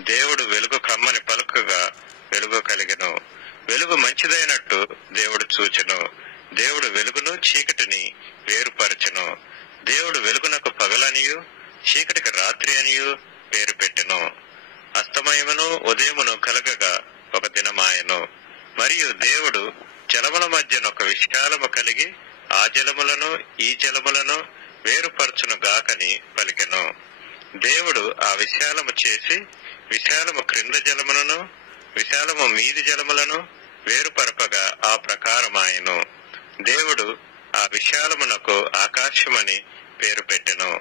దేవుడు వెలుగు కమ్మని పలుకగా వెలుగు కలిగెను. వెలుగు మంచిదైనట్టు దేవుడు చూచెను. దేవుడు వెలుగును చీకటిని వేరుపరచెను. దేవుడు వెలుగునకు పగలనియు చీకటికి రాత్రి అనియు పేరు పెట్టెను. అస్తమయమును ఉదయమును కలగగా ఒక దినమాయెను. మరియు దేవుడు జలముల మధ్యన ఒక విశాలము కలిగి ఆ జలములను ఈ జలములను వేరుపరచును గాకని పలికెను. దేవుడు ఆ విశాలము చేసి విశాలము క్రింద జలములను విశాలము మీది జలములను వేరుపరపగా ఆ ప్రకారమాయెను. దేవుడు ఆ విశాలమునకు ఆకాశమని పేరు పెట్టెను.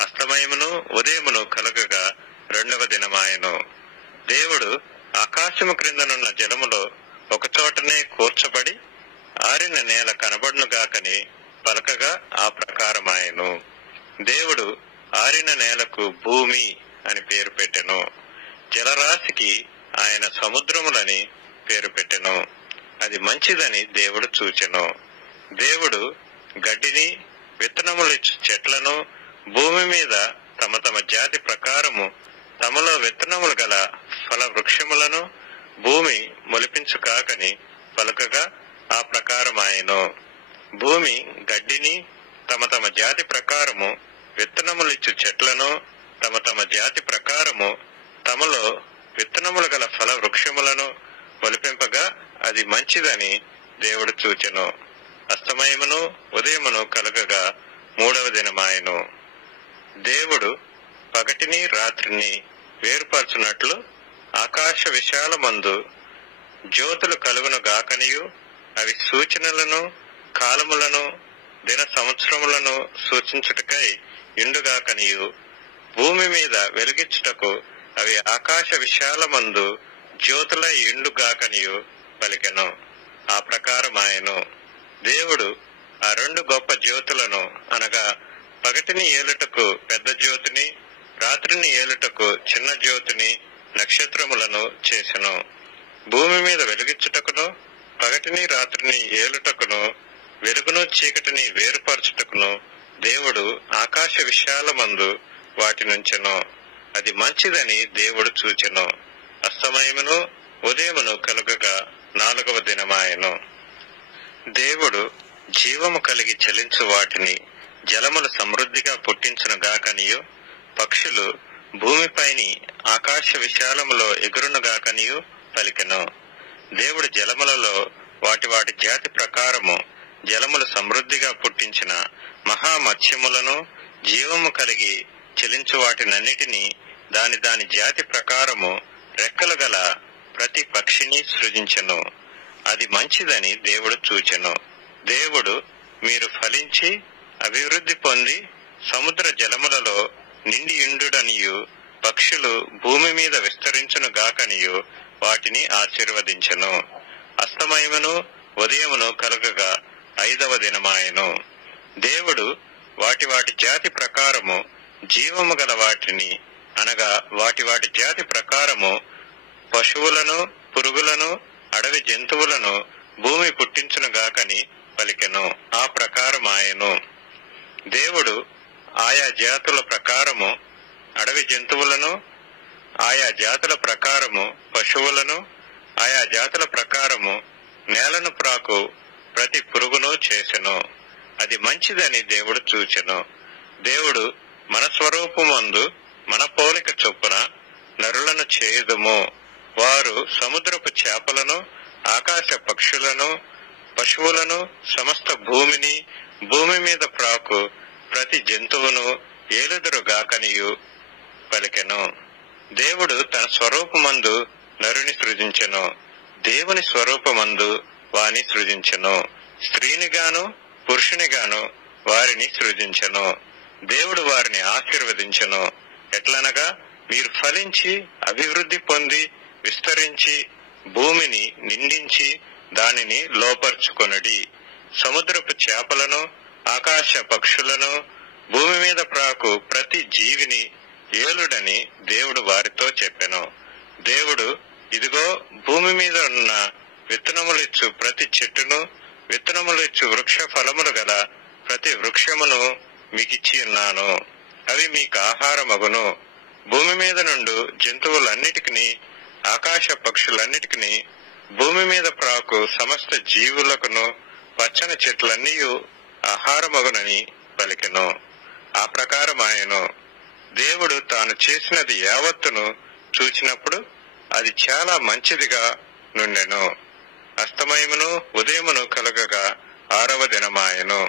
అస్తమయమును ఉదయమును కలగగా రెండవ దినమాయెను. దేవుడు ఆకాశము క్రిందనున్న జలములో ఒకచోటనే కూర్చబడి ఆరిన నేల కనబడునుగాకని పలకగా ఆ ప్రకారమాయెను. దేవుడు ఆరిన నేలకు భూమి అని పేరు పెట్టెను. జలరాశికి ఆయన సముద్రములని పేరు పెట్టెను. అది మంచిదని దేవుడు చూచెను. దేవుడు గడ్డిని విత్తనములిచ్చు చెట్లను భూమి మీద తమ తమ జాతి ప్రకారము తమలో విత్తనములు గల ఫల వృక్షములను భూమి మొలిపించు కాకని పలుకగా ఆ ప్రకారమాయెను. భూమి గడ్డిని తమ తమ జాతి ప్రకారము విత్తనములిచ్చు చెట్లను తమ తమ జాతి ప్రకారము తమలో విత్తనములు గల ఫల వృక్షములను మొలిపింపగా అది మంచిదని దేవుడు చూచెను. అస్తమయమును ఉదయమును కలగగా మూడవ దినమాయెను. దేవుడు పగటిని రాత్రిని వేరుపరచునట్లు ఆకాశ విశాలమందు జ్యోతులు కలుగును గాకనియు అవి సూచనలను కాలములను దిన సంవత్సరములను సూచించుటకై ఇండుగాకనియు భూమి మీద వెలుగిచ్చుటకు అవి ఆకాశ విశాలమందు జ్యోతులై ఇండుగాకనియు పలికెను. ఆ ప్రకారమాయెను. దేవుడు ఆ రెండు గొప్ప జ్యోతులను అనగా పగటిని ఏలుటకు పెద్ద జ్యోతిని రాత్రిని ఏలుటకు చిన్న జ్యోతిని నక్షత్రములను చేసెను. భూమి మీద వెలుగిచ్చుటకును పగటిని రాత్రిని ఏలుటకును వెలుగును చీకటిని వేరుపరచుటకును దేవుడు ఆకాశ విశాలమందు వాటి నుంచెను. అది మంచిదని దేవుడు చూచెను. అస్తమయమును ఉదయమును కలుగగా నాలుగవ దినమాయెను. దేవుడు జీవము కలిగి చలించు వాటిని జలములు సమృద్ధిగా పుట్టించును గాకనియు పక్షులు భూమిపైని ఆకాశ విశాలములో ఎగురును గాకనియు పలికెను. దేవుడు జలములలో వాటి వాటి జాతి ప్రకారము జలములు సమృద్ధిగా పుట్టించిన మహామత్స్యములను జీవము కలిగి చెలించు వాటినన్నిటినీ దాని దాని జాతి ప్రకారము రెక్కలు గల ప్రతి పక్షిని సృజించెను. అది మంచిదని దేవుడు చూచెను. దేవుడు మీరు ఫలించి అభివృద్ధి పొంది సముద్ర జలములలో నిండి ఇండుడనియు పక్షులు భూమి మీద విస్తరించును గాకనియు వాటిని ఆశీర్వదించెను. అస్తమయమును ఉదయమును కలుగగా ఐదవ దినమాయెను. దేవుడు వాటి వాటి జాతి ప్రకారము జీవము గల వాటిని అనగా వాటి వాటి జాతి ప్రకారము పశువులను పురుగులను అడవి జంతువులను భూమి పుట్టించును గాకని పలికెను. ఆ ప్రకారమాయెను. దేవుడు ఆయా జాతుల ప్రకారము అడవి జంతువులను ఆయా జాతుల ప్రకారము పశువులను ఆయా జాతుల ప్రకారము నేలను ప్రాకు ప్రతి పురుగును చేసెను. అది మంచిదని దేవుడు చూచెను. దేవుడు మన స్వరూపమందు మన పోలిక చొప్పున నరులను చేయుదుము. వారు సముద్రపు చేపలను ఆకాశ పక్షులను పశువులను సమస్త భూమిని భూమి మీద ప్రాకు ప్రతి జంతువును ఏలుదురు గాకనియు పలికెను. దేవుడు తన స్వరూపమందు నరుని సృజించెను. దేవుని స్వరూపమందు వాని సృజించెను. స్త్రీనిగాను పురుషునిగాను వారిని సృజించెను. దేవుడు వారిని ఆశీర్వదించెను. ఎట్లనగా మీరు ఫలించి అభివృద్ధి పొంది విస్తరించి భూమిని నిండించి దానిని లోపర్చుకొనుడి. సముద్రపు చేపలను ఆకాశ పక్షులను భూమి మీద ప్రాకు ప్రతి జీవిని ఏలుడని దేవుడు వారితో చెప్పెను. దేవుడు ఇదిగో భూమి మీద ఉన్న విత్తనములిచ్చు ప్రతి చెట్టును విత్తనములిచ్చు వృక్ష ఫలములు గల ప్రతి వృక్షమును మీకిచ్చి ఉన్నాను. అవి మీకు ఆహారమగును. భూమి మీద నుండు జంతువులన్నిటికీ, ఆకాశ పక్షులన్నిటికీ, భూమి మీద ప్రాకు సమస్త జీవులకును పచ్చని చెట్లన్నీయు ఆహారమగునని పలికెను. ఆ ప్రకారం ఆయను దేవుడు తాను చేసినది యావత్తును చూచినప్పుడు అది చాలా మంచిదిగా నుండెను. అస్తమయమును ఉదయమును కలగగా 6వ దినమాయెను.